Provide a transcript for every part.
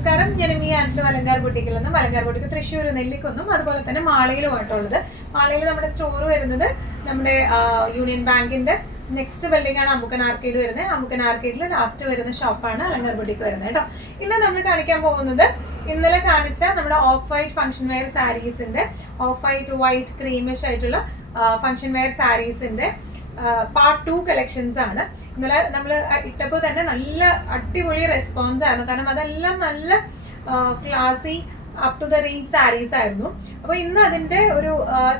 നമസ്കാരം. ഞാൻ ഈ ആൻഡ് മലങ്കാർ ബുട്ടിക്കിൽ നിന്നും മലങ്കാർ ബുട്ടിക്ക് തൃശ്ശൂർ നെല്ലിക്കുന്നും അതുപോലെ തന്നെ മാളയിലുമായിട്ടുള്ളത്. മാളയിൽ നമ്മുടെ സ്റ്റോർ വരുന്നത് നമ്മുടെ യൂണിയൻ ബാങ്കിന്റെ നെക്സ്റ്റ് ബിൽഡിംഗ് ആണ് അമ്പുക്കൻ ആർക്കേഡ് വരുന്നത്. അമ്പുക്കൻ ആർക്കേഡിൽ ലാസ്റ്റ് വരുന്ന ഷോപ്പാണ് അലങ്കാർ ബുട്ടിക്ക് വരുന്നത് കേട്ടോ. ഇന്ന് നമ്മൾ കാണിക്കാൻ പോകുന്നത് ഇന്നലെ കാണിച്ച നമ്മുടെ ഓഫ് വൈറ്റ് ഫംഗ്ഷൻ വെയർ സാരീസിന്റെ ഓഫ് വൈറ്റ് ക്രീമിഷ് ആയിട്ടുള്ള ഫംഗ്ഷൻ വെയർ സാരീസിന്റെ പാർട്ട് 2 കളക്ഷൻസ് ആണ്. ഇന്നലെ നമ്മൾ ഇട്ടപ്പോൾ തന്നെ നല്ല അടിപൊളി റെസ്പോൺസ് ആയിരുന്നു. കാരണം അതെല്ലാം നല്ല classy up to the range saris ആയിരുന്നു. അപ്പോൾ ഇന്ന് അതിന്റെ ഒരു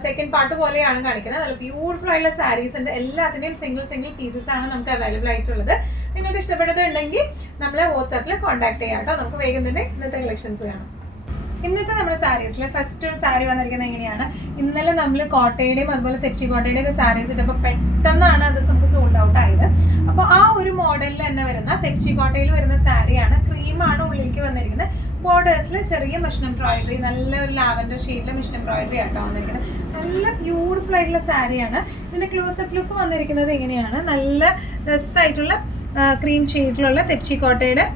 സെക്കൻഡ് പാർട്ട് പോലെയാണ് കാണിക്കുന്നത്. നല്ല ബ്യൂട്ടിഫുൾ ആയിട്ടുള്ള സാരീസ് ഉണ്ട്. എല്ലാത്തിന്റെയും സിംഗിൾ പീസസ് ആണ് നമുക്ക് അവൈലബിൾ ആയിട്ടുള്ളത്. നിങ്ങൾക്ക് ഇഷ്ടപ്പെട്ടതുണ്ടെങ്കിൽ നമ്മളെ വാട്സാപ്പിൽ കോൺടാക്ട് ചെയ്യാം കേട്ടോ. നമുക്ക് വേഗം തന്നെ ഇന്നത്തെ കളക്ഷൻസ് കാണാം. ഇന്നത്തെ നമ്മുടെ സാരീസിൽ ഫസ്റ്റ് ഒരു സാരി വന്നിരിക്കുന്നത് എങ്ങനെയാണ്, ഇന്നലെ നമ്മൾ കോട്ടയുടെയും അതുപോലെ തെച്ചി കോട്ടയുടെയും ഒക്കെ സാരീസ് ഇട്ടപ്പോൾ പെട്ടെന്നാണ് അത് നമുക്ക് സോൾഡ് ഔട്ട് ആയത്. അപ്പോൾ ആ ഒരു മോഡലിൽ തന്നെ വരുന്ന തെച്ചി കോട്ടയിൽ വരുന്ന സാരിയാണ്. ക്രീമാണ് ഉള്ളിലേക്ക് വന്നിരിക്കുന്നത്. ബോർഡേഴ്സിൽ ചെറിയ മിഷൻ എംബ്രോയിഡറി, നല്ല ഒരു ലാവൻഡർ ഷെയ്ഡിലെ മിഷൻ എംബ്രോയിഡറി ആട്ടോ വന്നിരിക്കുന്നത്. നല്ല ബ്യൂട്ടിഫുൾ ആയിട്ടുള്ള സാരിയാണ്. ഇതിന്റെ ക്ലോസപ്പ് ലുക്ക് വന്നിരിക്കുന്നത് എങ്ങനെയാണ്, നല്ല രസമായിട്ടുള്ള ക്രീം ഷെയ്ഡിലുള്ള തെച്ചിക്കോട്ടയുടെ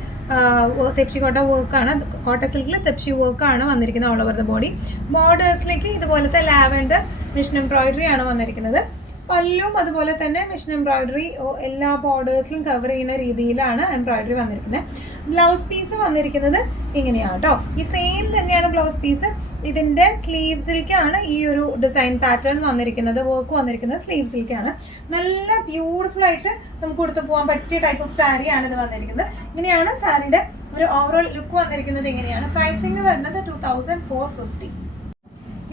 തെപ്സിക്കോട്ട വർക്കാണ്. കോട്ട സിൽക്കിൽ തെപ്സി വർക്കാണ് വന്നിരിക്കുന്നത് ഓൾ ഓവർ ദ ബോഡി. ബോർഡേഴ്സിലേക്ക് ഇതുപോലത്തെ ലാവൻഡർ മിഷൻ എംബ്രോയിഡറി ആണ് വന്നിരിക്കുന്നത്. പല്ലും അതുപോലെ തന്നെ മിഷൻ എംബ്രോയിഡറി എല്ലാ ബോർഡേഴ്സിലും കവർ ചെയ്യുന്ന രീതിയിലാണ് എംബ്രോയിഡറി വന്നിരിക്കുന്നത്. ബ്ലൗസ് പീസ് വന്നിരിക്കുന്നത് ഇങ്ങനെയാണ് കേട്ടോ. ഈ സെയിം തന്നെയാണ് ബ്ലൗസ് പീസ്. ഇതിന്റെ സ്ലീവ്സിലേക്കാണ് ഈ ഒരു ഡിസൈൻ പാറ്റേൺ വന്നിരിക്കുന്നത്. വർക്ക് വന്നിരിക്കുന്നത് സ്ലീവ്സിലേക്കാണ്. നല്ല ബ്യൂട്ടിഫുൾ ആയിട്ട് നമുക്ക് കൊടുത്തു പോകാൻ പറ്റിയ ടൈപ്പ് ഓഫ് സാരിയാണ് ഇത് വന്നിരിക്കുന്നത്. ഇങ്ങനെയാണ് സാരിയുടെ ഒരു ഓവറോൾ ലുക്ക് വന്നിരിക്കുന്നത്. ഇങ്ങനെയാണ് പ്രൈസിങ് വരുന്നത് 2450.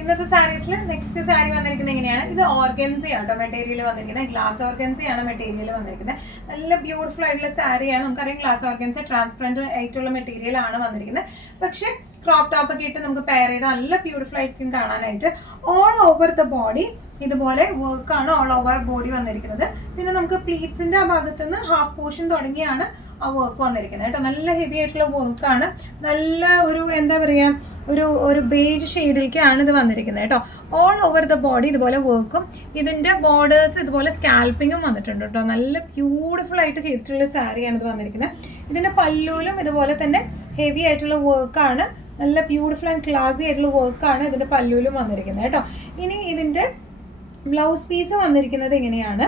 ഇന്നത്തെ സാരീസിൽ നെക്സ്റ്റ് സാരി വന്നിരിക്കുന്നത് എങ്ങനെയാണ്, ഇത് ഓർഗൻസി ആട്ടോ മെറ്റീരിയൽ വന്നിരിക്കുന്നത്. ഗ്ലാസ് ഓർഗൻസി ആണ് മെറ്റീരിയൽ വന്നിരിക്കുന്നത്. നല്ല ബ്യൂട്ടിഫുൾ ആയിട്ടുള്ള സാരിയാണ്. നമുക്കറിയാം ഗ്ലാസ് ഓർഗൻസി ട്രാൻസ്പെറന്റ് ആയിട്ടുള്ള മെറ്റീരിയൽ ആണ് വന്നിരിക്കുന്നത്. പക്ഷെ ക്രോപ്പ് ടോപ്പ് ഒക്കെ ഇട്ട് നമുക്ക് പെയർ ചെയ്ത് നല്ല ബ്യൂട്ടിഫുൾ ആയിരിക്കും കാണാനായിട്ട്. ഓൾ ഓവർ ദ ബോഡി ഇതുപോലെ വർക്കാണ് ഓൾ ഓവർ ബോഡി വന്നിരിക്കുന്നത്. പിന്നെ നമുക്ക് പ്ലീറ്റ്സിന്റെ ആ ഭാഗത്ത് നിന്ന് ഹാഫ് പോർഷൻ തുടങ്ങിയാണ് ആ വർക്ക് വന്നിരിക്കുന്നത് കേട്ടോ. നല്ല ഹെവി ആയിട്ടുള്ള വർക്കാണ്. നല്ല ഒരു എന്താ പറയുക ഒരു ബേജ് ഷെയ്ഡിലേക്കാണ് ഇത് വന്നിരിക്കുന്നത് കേട്ടോ. ഓൾ ഓവർ ദ ബോഡി ഇതുപോലെ വർക്കും ഇതിന്റെ ബോർഡേഴ്സ് ഇതുപോലെ സ്കാൽപ്പിങ്ങും വന്നിട്ടുണ്ട് കേട്ടോ. നല്ല ബ്യൂട്ടിഫുൾ ആയിട്ട് ചെയ്തിട്ടുള്ള സാരിയാണ് ഇത് വന്നിരിക്കുന്നത്. ഇതിന്റെ പല്ലൂലും ഇതുപോലെ തന്നെ ഹെവി ആയിട്ടുള്ള വർക്കാണ്. നല്ല ബ്യൂട്ടിഫുൾ ആൻഡ് ക്ലാസി ആയിട്ടുള്ള വർക്കാണ് ഇതിന്റെ പല്ലൂലും വന്നിരിക്കുന്നത് കേട്ടോ. ഇനി ഇതിന്റെ ബ്ലൗസ് പീസ് വന്നിരിക്കുന്നത് എങ്ങനെയാണ്,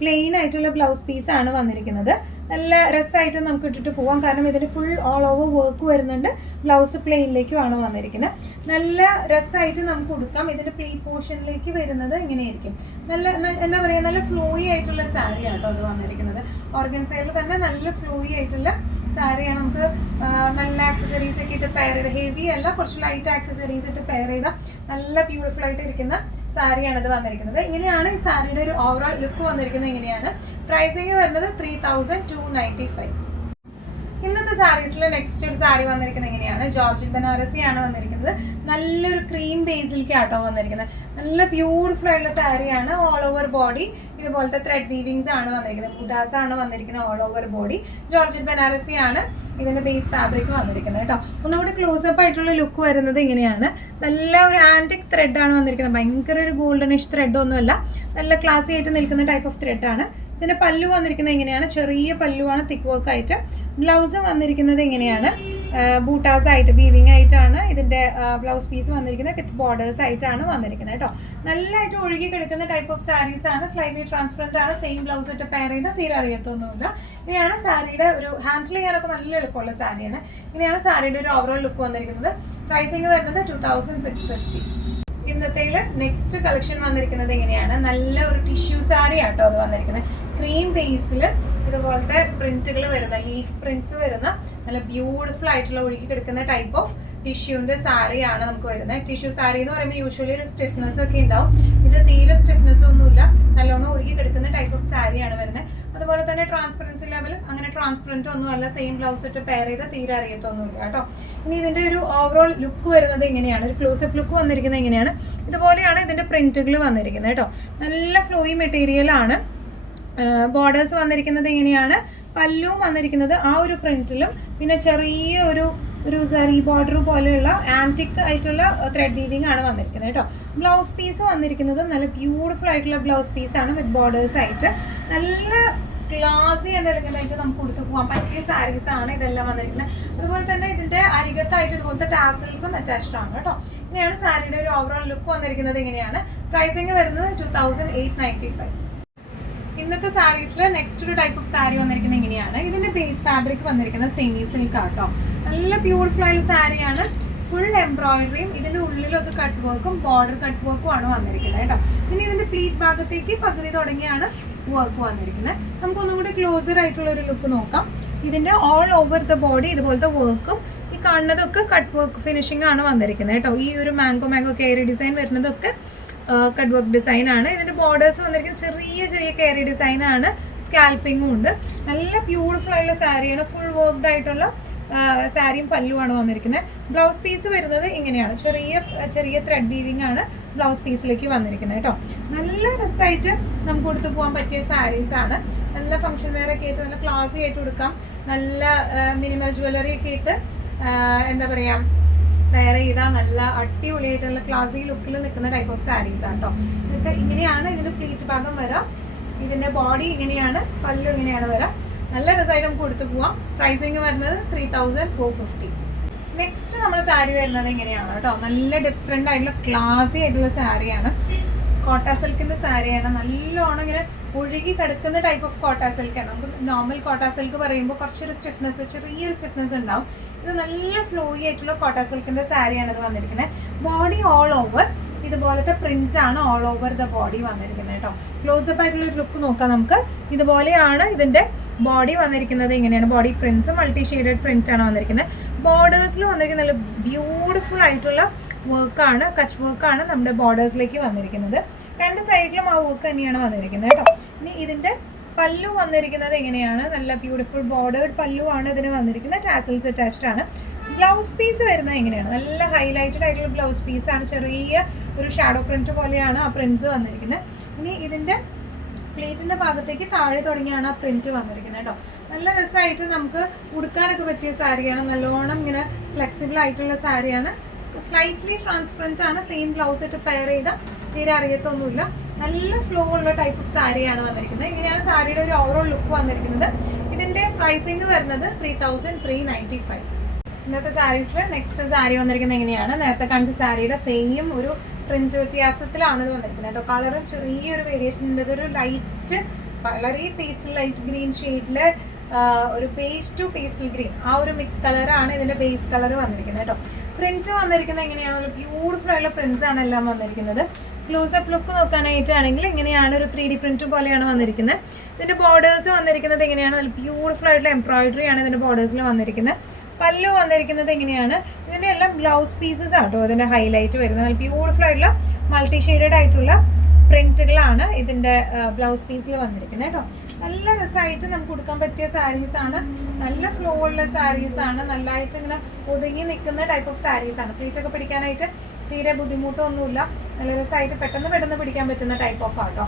പ്ലെയിൻ ആയിട്ടുള്ള ബ്ലൗസ് പീസാണ് വന്നിരിക്കുന്നത്. നല്ല രസമായിട്ട് നമുക്ക് ഇട്ടിട്ട് പോവാം. കാരണം ഇതിന് ഫുൾ ഓൾ ഓവർ വർക്ക് വരുന്നുണ്ട്. ബ്ലൗസ് പ്ലെയിനിലേക്കുമാണ് വന്നിരിക്കുന്നത്. നല്ല രസമായിട്ട് നമുക്ക് കൊടുക്കാം. ഇതിന്റെ പ്ലീറ്റ് പോർഷനിലേക്ക് വരുന്നത് ഇങ്ങനെയായിരിക്കും. നല്ല എന്താ പറയുക, നല്ല ഫ്ലോയി ആയിട്ടുള്ള സാരി ആട്ടോ അത് വന്നിരിക്കുന്നത്. ഓർഗൻസയിൽ തന്നെ നല്ല ഫ്ലോയി ആയിട്ടുള്ള സാരിയാണ്. നമുക്ക് നല്ല ആക്സസറീസ് ഒക്കെ ഇട്ട് പെയർ ചെയ്ത്, ഹെവി അല്ല, കുറച്ച് ലൈറ്റ് ആക്സസറീസ് ഇട്ട് പെയർ ചെയ്ത നല്ല ബ്യൂട്ടിഫുൾ ആയിട്ട് ഇരിക്കുന്ന സാരിയാണ് ഇത് വന്നിരിക്കുന്നത്. ഇങ്ങനെയാണ് ഈ സാരിയുടെ ഒരു ഓവറോൾ ലുക്ക് വന്നിരിക്കുന്നത്. ഇങ്ങനെയാണ് പ്രൈസിങ് വരുന്നത് 3295. ഇന്നത്തെ സാരീസിൽ നെക്സ്റ്റ് ഒരു സാരി വന്നിരിക്കുന്നത് എങ്ങനെയാണ്, ജോർജറ്റ് ബനാറസി ആണ് വന്നിരിക്കുന്നത്. നല്ലൊരു ക്രീം ബേസിലേക്ക് ആട്ടോ വന്നിരിക്കുന്നത്. നല്ല ബ്യൂട്ടിഫുൾ ആയിട്ടുള്ള സാരിയാണ്. ഓൾ ഓവർ ബോഡി ഇതുപോലത്തെ ത്രെഡ് വീവിങ്സ് ആണ് വന്നിരിക്കുന്നത്. ബുഡാസ് ആണ് വന്നിരിക്കുന്നത്. All over body georgette Banarasi ആണ് ഇതിന്റെ ബേസ് ഫാബ്രിക് വന്നിരിക്കുന്നത് കേട്ടോ. ഒന്നുകൂടി ക്ലോസപ്പ് ആയിട്ടുള്ള ലുക്ക് വരുന്നത് ഇങ്ങനെയാണ്. നല്ല ഒരു ആന്റിക് ത്രെഡ് ആണ് വന്നിരിക്കുന്നത്. ഭയങ്കര ഒരു ഗോൾഡനിഷ് ത്രെഡ് ഒന്നുമല്ല, നല്ല ക്ലാസി ആയിട്ട് നിൽക്കുന്ന ടൈപ്പ് ഓഫ് ത്രെഡ് ആണ്. ഇതിന്റെ പല്ലു വന്നിരിക്കുന്നത് എങ്ങനെയാണ്, ചെറിയ പല്ലുവാണ്, തിക്ക് വർക്ക് ആയിട്ട്. ബ്ലൗസ് വന്നിരിക്കുന്നത് എങ്ങനെയാണ്, ബൂട്ടാസ് ആയിട്ട് വീവിങ് ആയിട്ടാണ് ഇതിന്റെ ബ്ലൗസ് പീസ് വന്നിരിക്കുന്നത്. വിത്ത് ബോർഡേഴ്സ് ആയിട്ടാണ് വന്നിരിക്കുന്നത് കേട്ടോ. നല്ലതായിട്ട് ഒഴുകി കിടക്കുന്ന ടൈപ്പ് ഓഫ് സാരീസ് ആണ്. സ്ലൈറ്റ്ലി ട്രാൻസ്പെറന്റ് ആണ്. സെയിം ബ്ലൗസ് ഇട്ട് പെയർ ചെയ്ത് തീരെ അറിയത്തൊന്നുമില്ല. ഇങ്ങനെയാണ് സാരിയുടെ ഒരു ഹാൻഡിൽ ചെയ്യാനൊക്കെ നല്ല എളുപ്പമുള്ള സാരിയാണ്. ഇങ്ങനെയാണ് സാരിയുടെ ഒരു ഓവറോൾ ലുക്ക് വന്നിരിക്കുന്നത്. പ്രൈസിങ് വരുന്നത് 2650. ഇന്നത്തേല് നെക്സ്റ്റ് കളക്ഷൻ വന്നിരിക്കുന്നത് എങ്ങനെയാണ്, നല്ല ഒരു ടിഷ്യൂ സാരി ആട്ടോ അത് വന്നിരിക്കുന്നത്. ക്രീം ബേസിൽ ഇതുപോലത്തെ പ്രിന്റുകൾ വരുന്ന, ലീഫ് പ്രിന്റ്സ് വരുന്ന നല്ല ബ്യൂട്ടിഫുൾ ആയിട്ടുള്ള ഒഴുകി കിടക്കുന്ന ടൈപ്പ് ഓഫ് ടിഷ്യൂന്റെ സാരിയാണ് നമുക്ക് വരുന്നത്. ടിഷ്യൂ സാരി എന്ന് പറയുമ്പോൾ യൂഷ്വലി ഒരു സ്റ്റിഫ്നെസ് ഒക്കെ ഉണ്ടാവും. ഇത് തീരെ സ്റ്റിഫ്നെസ് ഒന്നുമില്ല, നല്ലോണം ഒഴുകി കിടക്കുന്ന ടൈപ്പ് ഓഫ് സാരിയാണ് വരുന്നത്. അതുപോലെ തന്നെ ട്രാൻസ്പെറൻസി ലെവൽ അങ്ങനെ ട്രാൻസ്പെറൻറ്റ് ഒന്നും അല്ല. സെയിം ബ്ലൗസ് ഇട്ട് പെയർ ചെയ്ത് തീരെ അറിയത്തൊന്നുമില്ല കേട്ടോ. ഇനി ഇതിന്റെ ഒരു ഓവറോൾ ലുക്ക് വരുന്നത് ഇങ്ങനെയാണ്. ഒരു ക്ലോസപ്പ് ലുക്ക് വന്നിരിക്കുന്നത് ഇങ്ങനെയാണ്. ഇതുപോലെയാണ് ഇതിന്റെ പ്രിന്റുകൾ വന്നിരിക്കുന്നത് കേട്ടോ. നല്ല ഫ്ലോയി മെറ്റീരിയൽ ആണ്. ബോർഡേഴ്സ് വന്നിരിക്കുന്നത് ഇങ്ങനെയാണ്. പല്ലും വന്നിരിക്കുന്നത് ആ ഒരു പ്രിന്റിലും പിന്നെ ചെറിയ ഒരു സറി ബോർഡർ പോലെയുള്ള ആന്റിക് ആയിട്ടുള്ള ത്രെഡ് വീവിംഗ് ആണ് വന്നിരിക്കുന്നത് കേട്ടോ. ബ്ലൗസ് പീസ് വന്നിരിക്കുന്നത് നല്ല ബ്യൂട്ടിഫുൾ ആയിട്ടുള്ള ബ്ലൗസ് പീസാണ് വിത്ത് ബോർഡേഴ്സ് ആയിട്ട്. നല്ല ക്ലാസി ആൻഡ് എലഗന്റ് ആയിട്ട് നമുക്ക് കൊടുത്തു പോകാൻ പറ്റിയ സാരീസ് ആണ് ഇതെല്ലാം വന്നിരിക്കുന്നത്. അതുപോലെ തന്നെ ഇതിന്റെ അരികത്തായിട്ട് ഇതുപോലത്തെ ടാസൽസും അറ്റാച്ച്ഡ് ആണ് കേട്ടോ. ഇങ്ങനെയാണ് സാരിയുടെ ഒരു ഓവറോൾ ലുക്ക് വന്നിരിക്കുന്നത്. ഇങ്ങനെയാണ് പ്രൈസിങ് വരുന്നത് 2895. ഇന്നത്തെ സാരീസിൽ നെക്സ്റ്റ് ഒരു ടൈപ്പ് ഓഫ് സാരി വന്നിരിക്കുന്നത് ഇങ്ങനെയാണ്. ഇതിന്റെ ബേസ് ഫാബ്രിക് വന്നിരിക്കുന്നത് സെമി സിൽക്ക് ആട്ടോ. നല്ല ബ്യൂട്ടിഫുൾ ആയ സാരിയാണ്. ഫുൾ എംബ്രോയിഡറിയും ഇതിന്റെ ഉള്ളിലൊക്കെ കട്ട് വർക്കും ബോർഡർ കട്ട് വർക്കും ആണ് വന്നിരിക്കുന്നത് കേട്ടോ. പിന്നെ ഇതിന്റെ പ്ലീറ്റ് ഭാഗത്തേക്ക് പകുതി തുടങ്ങിയാണ് വർക്ക് വന്നിരിക്കുന്നത്. നമുക്കൊന്നും കൂടി ക്ലോസർ ആയിട്ടുള്ള ഒരു ലുക്ക് നോക്കാം. ഇതിന്റെ ഓൾ ഓവർ ദ ബോഡി ഇതുപോലത്തെ വർക്കും ഈ കാണുന്നതൊക്കെ കട്ട് വർക്ക് ഫിനിഷിംഗ് ആണ് വന്നിരിക്കുന്നത് കേട്ടോ. ഈ ഒരു മാംഗോ കെയറി ഡിസൈൻ വരുന്നതൊക്കെ കട്ട് വർക്ക് ഡിസൈൻ ആണ്. ഇതിന്റെ ബോർഡേഴ്സ് വന്നിരിക്കുന്നത് ചെറിയ കെയറി ഡിസൈൻ ആണ്. സ്കാൽപ്പിങ്ങും ഉണ്ട്. നല്ല ബ്യൂട്ടിഫുൾ ആയിട്ടുള്ള സാരിയാണ്. ഫുൾ വർക്ക്ഡ് ആയിട്ടുള്ള സാരിയും പല്ലുമാണ് വന്നിരിക്കുന്നത്. ബ്ലൗസ് പീസ് വരുന്നത് ഇങ്ങനെയാണ്. ചെറിയ ത്രെഡ് വീവിംഗ് ആണ് ബ്ലൗസ് പീസിലേക്ക് വന്നിരിക്കുന്നത് കേട്ടോ. നല്ല രസമായിട്ട് നമുക്ക് കൊടുത്തു പോകാൻ പറ്റിയ സാരീസ് ആണ്. നല്ല ഫംഗ്ഷൻ വെയർ ഒക്കെ ആയിട്ട് നല്ല ക്ലാസി ആയിട്ട് കൊടുക്കാം. നല്ല മിനിമൽ ജ്വല്ലറി ഒക്കെ ഇട്ട് എന്താ പറയാ വേറെ ചെയ്താൽ നല്ല അടിപൊളിയായിട്ടുള്ള ക്ലാസി ലുക്കിൽ നിൽക്കുന്ന ടൈപ്പ് ഓഫ് സാരീസ് ആണ് കേട്ടോ. ഇതൊക്കെ ഇങ്ങനെയാണ് ഇതിന്റെ പ്ലീറ്റ് ഭാഗം വരാം. ഇതിന്റെ ബോഡി ഇങ്ങനെയാണ്, പല്ലു ഇങ്ങനെയാണ് വരാം. നല്ല രസമായിട്ട് നമുക്ക് കൊടുത്തു പോവാം. പ്രൈസിങ് വരുന്നത് 3450. നെക്സ്റ്റ് നമ്മുടെ സാരി വരുന്നത് ഇങ്ങനെയാണ് കേട്ടോ. നല്ല ഡിഫറെൻ്റ് ആയിട്ടുള്ള ക്ലാസി ആയിട്ടുള്ള സാരിയാണ്. കോട്ട സിൽക്കിന്റെ സാരിയാണ്. നല്ലോണം ഇങ്ങനെ ഒഴുകി കിടക്കുന്ന ടൈപ്പ് ഓഫ് കോട്ട സിൽക്കാണ്. നമുക്ക് നോർമൽ കോട്ട സിൽക്ക് പറയുമ്പോൾ കുറച്ചൊരു ചെറിയൊരു സ്റ്റിഫ്നെസ് ഉണ്ടാവും. ഇത് നല്ല ഫ്ലോയി ആയിട്ടുള്ള കോട്ട സിൽക്കിന്റെ സാരിയാണ് ഇത് വന്നിരിക്കുന്നത്. ബോഡി ഓൾ ഓവർ ഇതുപോലത്തെ പ്രിന്റ് ആണ് ഓൾ ഓവർ ദ ബോഡി വന്നിരിക്കുന്നത് കേട്ടോ. ക്ലോസപ്പ് ആയിട്ടുള്ള ഒരു ലുക്ക് നോക്കാം നമുക്ക്. ഇതുപോലെയാണ് ഇതിന്റെ ബോഡി വന്നിരിക്കുന്നത്. ഇങ്ങനെയാണ് body prints. Multi shaded print ആണ് വന്നിരിക്കുന്നത്. ബോർഡേഴ്സിൽ വന്നിരിക്കുന്ന നല്ല ബ്യൂട്ടിഫുൾ ആയിട്ടുള്ള വർക്കാണ്, കച്ച് വർക്കാണ് നമ്മുടെ ബോർഡേഴ്സിലേക്ക് വന്നിരിക്കുന്നത്. രണ്ട് സൈഡിലും ആ വർക്ക് തന്നെയാണ് വന്നിരിക്കുന്നത് കേട്ടോ. ഇനി ഇതിന്റെ പല്ലു വന്നിരിക്കുന്നത് എങ്ങനെയാണ്? നല്ല ബ്യൂട്ടിഫുൾ ബോർഡേഡ് പല്ലു ആണ് ഇതിന് വന്നിരിക്കുന്നത്. ടാസൽസ് അറ്റാച്ച്ഡ് ആണ്. ബ്ലൗസ് പീസ് വരുന്നത് എങ്ങനെയാണ്? നല്ല ഹൈലൈറ്റഡ് ആയിട്ടുള്ള ബ്ലൗസ് പീസാണ്. ചെറിയ ഒരു ഷാഡോ പ്രിന്റ് പോലെയാണ് ആ പ്രിന്റ്സ് വന്നിരിക്കുന്നത്. ഇനി ഇതിന്റെ പ്ലേറ്റിന്റെ ഭാഗത്തേക്ക് താഴെ തുടങ്ങിയാണ് ആ പ്രിന്റ് വന്നിരിക്കുന്നത് കേട്ടോ. നല്ല രസമായിട്ട് നമുക്ക് ഉടുക്കാനൊക്കെ പറ്റിയ സാരിയാണ്. നല്ലോണം ഇങ്ങനെ ഫ്ലെക്സിബിൾ ആയിട്ടുള്ള സാരിയാണ്. സ്ലൈറ്റ്ലി ട്രാൻസ്പെറന്റ് ആണ്. സെയിം ബ്ലൗസ് ഇട്ട് പെയർ ചെയ്താൽ തീരെ അറിയത്തൊന്നുമില്ല. നല്ല ഫ്ലോ ഉള്ള ടൈപ്പ് ഓഫ് സാരിയാണ് വന്നിരിക്കുന്നത്. ഇങ്ങനെയാണ് സാരിയുടെ ഒരു ഓവറോൾ ലുക്ക് വന്നിരിക്കുന്നത്. ഇതിന്റെ പ്രൈസിങ് വരുന്നത് 3395. ഇന്നത്തെ സാരീസിൽ നെക്സ്റ്റ് സാരി വന്നിരിക്കുന്നത് എങ്ങനെയാണ്? നേരത്തെ കാണിച്ച സാരിയുടെ സെയിം ഒരു പ്രിന്റ് വ്യത്യാസത്തിലാണ് ഇത് വന്നിരിക്കുന്നത് കേട്ടോ. കളറും ചെറിയൊരു വേരിയേഷൻ ഉണ്ട്. ഇതൊരു ലൈറ്റ് വളരെ പേസ്റ്റൽ ലൈറ്റ് ഗ്രീൻ ഷെയ്ഡില് ഒരു പേസ്റ്റ് ടു പേസ്റ്റൽ ഗ്രീൻ ആ ഒരു മിക്സ് കളറാണ് ഇതിന്റെ ബേസ് കളർ വന്നിരിക്കുന്നത് കേട്ടോ. പ്രിന്റ് വന്നിരിക്കുന്നത് എങ്ങനെയാണല്ലോ ബ്യൂട്ടിഫുൾ ആയിട്ടുള്ള പ്രിന്റ്സ് ആണ് എല്ലാം വന്നിരിക്കുന്നത്. ക്ലോസപ്പ് ലുക്ക് നോക്കാനായിട്ടാണെങ്കിൽ ഇങ്ങനെയാണ് ഒരു 3D പ്രിന്റ് പോലെയാണ് വന്നിരിക്കുന്നത്. ഇതിന്റെ ബോർഡേഴ്സ് വന്നിരിക്കുന്നത് എങ്ങനെയാണ്? നല്ല ബ്യൂട്ടിഫുൾ ആയിട്ടുള്ള എംബ്രോയിഡറി ആണ് ഇതിന്റെ ബോർഡേഴ്സിൽ വന്നിരിക്കുന്നത്. പല്ലു വന്നിരിക്കുന്നത് എങ്ങനെയാണ്? ഇതിന്റെ എല്ലാം ബ്ലൗസ് പീസസ് ആട്ടോ ഇതിന്റെ ഹൈലൈറ്റ് വരുന്നത്. നല്ല ബ്യൂട്ടിഫുൾ ആയിട്ടുള്ള മൾട്ടി ഷെയ്ഡഡ് ആയിട്ടുള്ള പ്രിന്റുകളാണ് ഇതിന്റെ ബ്ലൗസ് പീസിൽ വന്നിരിക്കുന്നത് കേട്ടോ. നല്ല രസമായിട്ട് നമുക്ക് കൊടുക്കാൻ പറ്റിയ സാരീസ് ആണ്. നല്ല ഫ്ലോ ഉള്ള സാരീസ് ആണ്. നല്ലതായിട്ട് ഇങ്ങനെ ഒതുങ്ങി നിൽക്കുന്ന ടൈപ്പ് ഓഫ് സാരീസ് ആണ്. പ്ലീറ്റ് ഒക്കെ പിടിക്കാനായിട്ട് തീരെ ബുദ്ധിമുട്ടൊന്നുമില്ല. നല്ല രസമായിട്ട് പെട്ടെന്ന് പിടിക്കാൻ പറ്റുന്ന ടൈപ്പ് ഓഫ് ആട്ടോ.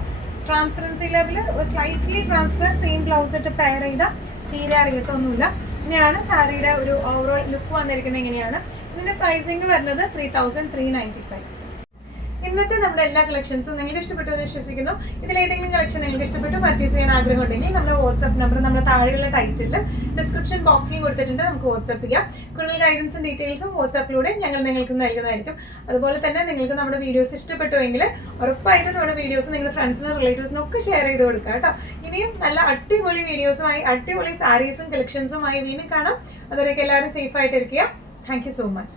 Transparency level slightly transparent, same blouse ഇട്ട് പെയർ ചെയ്താൽ തീരെ അറിയത്തൊന്നുമില്ല. ഇങ്ങനെയാണ് സാരിയുടെ ഒരു ഓവറോൾ ലുക്ക് വന്നിരിക്കുന്നത്. എങ്ങനെയാണ് ഇതിന്റെ പ്രൈസിങ് വരുന്നത് 3395. ഇന്നത്തെ നമ്മുടെ എല്ലാ കളക്ഷൻസും നിങ്ങൾക്ക് ഇഷ്ടപ്പെട്ടു എന്ന് വിശ്വസിക്കുന്നു. ഇതിലേതെങ്കിലും കളക്ഷൻ നിങ്ങൾക്ക് ഇഷ്ടപ്പെട്ടു പർച്ചേസ് ചെയ്യാൻ ആഗ്രഹമുണ്ടെങ്കിൽ നമ്മുടെ വാട്സ്ആപ്പ് നമ്പർ നമ്മുടെ താഴെയുള്ള ടൈറ്റിലും ഡിസ്ക്രിപ്ഷൻ ബോക്സിലും കൊടുത്തിട്ടുണ്ട്. നമുക്ക് വാട്സ്ആപ്പ് ചെയ്യാം. കൂടുതൽ ഗൈഡൻസും ഡീറ്റെയിൽസും വാട്സ്ആപ്പിലൂടെ ഞങ്ങൾ നിങ്ങൾക്ക് നൽകുന്നതായിരിക്കും. അതുപോലെ തന്നെ നിങ്ങൾക്ക് നമ്മുടെ വീഡിയോസ് ഇഷ്ടപ്പെട്ടുവെങ്കിൽ ഉറപ്പായിട്ടും നമ്മുടെ വീഡിയോസ് നിങ്ങളുടെ ഫ്രണ്ട്സിനും റിലേറ്റീവ്സിനും ഒക്കെ ഷെയർ ചെയ്ത് കൊടുക്കുക കേട്ടോ. ഇനിയും നല്ല അടിപൊളി വീഡിയോസുമായി അടിപൊളി സാരീസും കളക്ഷൻസുമായി വീണ്ടും കാണാം. അതുവരെയൊക്കെ എല്ലാവരും സേഫ് ആയിട്ടിരിക്കുക. Thank you so much.